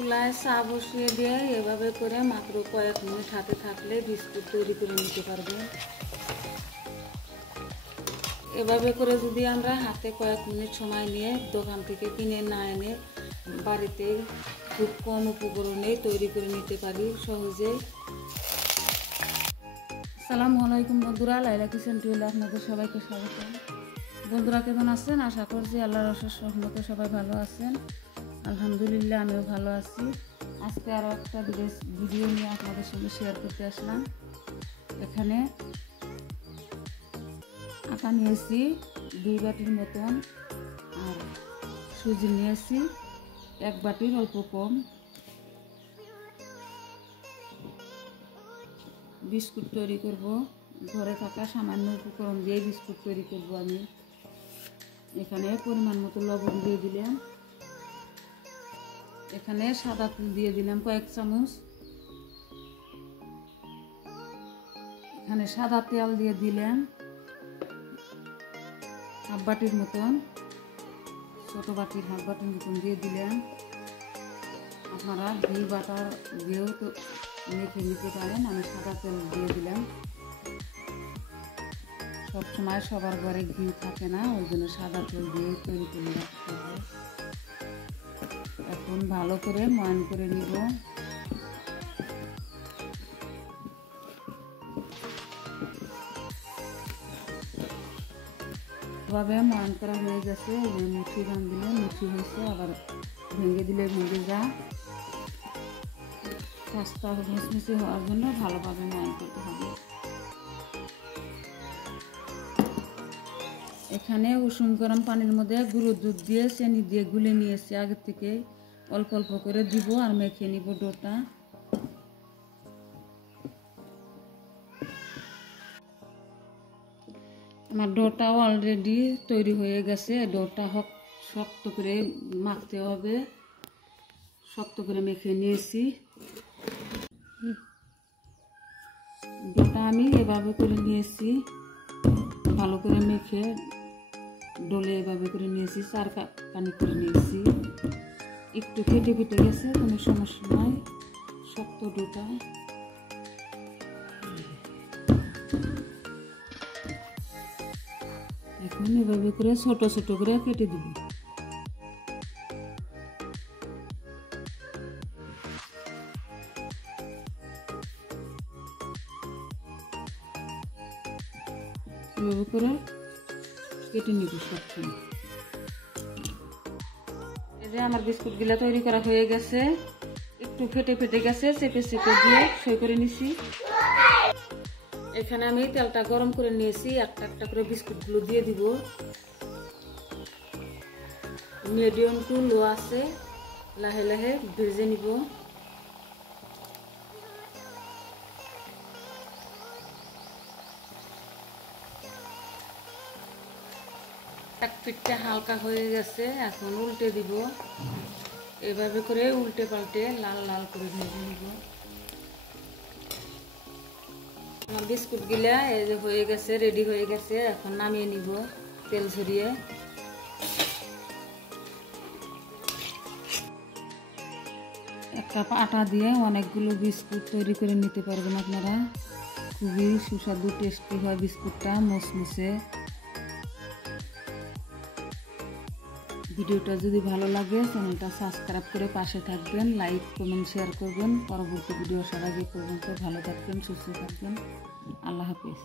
চুলায় চা বসিয়ে দিয়ে এভাবে করে মাত্র কয়েক মিনিট হাতে থাকলে বিস্কুট তৈরি করে নিতে পারবেন। এভাবে করে যদি আমরা হাতে কয়েক মিনিট সময় নিয়ে দোকান থেকে কিনে না এনে বাড়িতে খুব কম উপকরণে তৈরি করে নিতে পারি সহজেই। আসসালামু আলাইকুম বন্ধুরা, লাইলা কিচেন টিউলে আপনাদের সবাইকে স্বাগত। বন্ধুরা কেমন আছেন? আশা করছি আল্লাহর অশেষ রহমতে সবাই ভালো আছেন। আলহামদুলিল্লাহ আমিও ভালো আছি। আজকে আরও একটা ভিডিও নিয়ে আপনাদের সঙ্গে শেয়ার করতে আসলাম। এখানে আটা নিয়েছি 2 বাটির মতন, আর সুজি নিয়েছি 1 বাটির অল্প কম। বিস্কুট তৈরি করব, ঘরে থাকা সামান্য উপকরণ দিয়ে বিস্কুট তৈরি করব আমি। এখানে পরিমাণ মতো লবণ দিয়ে দিলাম, এখানে সাদা তেল দিয়ে দিলাম কয়েক চামচ, এখানে সাদা তেল দিয়ে দিলাম 1/2 বাটির মতন, ছোট বাটির 1/2 বাটির মতন দিয়ে দিলাম। আপনারা ঘি বাটার দিয়েও তো মেখে নিতে পারেন, আমি সাদা তেল দিয়ে দিলাম। সবসময় সবার ঘরে ঘি থাকে না, ওই জন্য সাদা তেল দিয়ে তৈরি করে রাখতে হবে। এখন ভালো করে ময়ান করে নিব। এভাবে ময়ান করা হয়ে গেছে। মুঠি বান দিলে মুঠি হয়েছে, আবার ভেঙে দিলে ভেঙে যা। কাজটা মুচমুচে হওয়ার জন্য ভালোভাবে ময়ান করতে হবে। এখানে উষুম গরম পানির মধ্যে গুঁড়ো দুধ দিয়ে চিনি দিয়ে গুলে নিয়েছি আগে থেকে। অল্প অল্প করে দিব আর মেখে নিব ডোটা। আমার ডোটাও অলরেডি তৈরি হয়ে গেছে। ডোটা শক্ত করে মাখতে হবে, শক্ত করে মেখে নিয়েছি। ডোটা আমি এভাবে করে নিয়েছি, ভালো করে মেখে ডোলে এভাবে করে নিয়েছি, 4 কানি করে নিয়েছি। একটু ফেটে ফেটে গেছে, কোনো সমস্যা নয়, শক্ত ডোটা। এখন এভাবে করে ছোট ছোট করে কেটে দিব। এভাবে করে কেটে নিব সবখানে। এই যে আমার বিস্কুটগুলো তৈরি করা হয়ে গেছে। একটু ফেটে ফেটে গেছে, চেপে চেপে দিয়ে সই করে নিছি। এখানে আমি তেলটা গরম করে নিয়েছি, একটা একটা করে বিস্কুটগুলো দিয়ে দিব। মিডিয়াম টু লো আছে, লাহে লাহে ভেজে নিব। এক পিঠটা হালকা হয়ে গেছে, এখন উল্টে দিব। এভাবে করে উল্টে পাল্টে লাল লাল করে ভেজে নিব। আমার বিস্কুটগুলা এই যে হয়ে গেছে, রেডি হয়ে গেছে। এখন নামিয়ে নিব তেল ঝরিয়ে। একটা আটা দিয়ে অনেকগুলো বিস্কুট তৈরি করে নিতে পারবেন আপনারা। খুবই সুস্বাদু টেস্টি হয় বিস্কুটটা, মুচমুচে। ভিডিওটা যদি ভালো লাগে চ্যানেলটা সাবস্ক্রাইব করে পাশে থাকবেন, লাইক কমেন্ট শেয়ার করবেন। পরবর্তী ভিডিও সবাই পর্যন্ত ভালো থাকবেন, সুস্থ থাকবেন। আল্লাহ হাফেজ।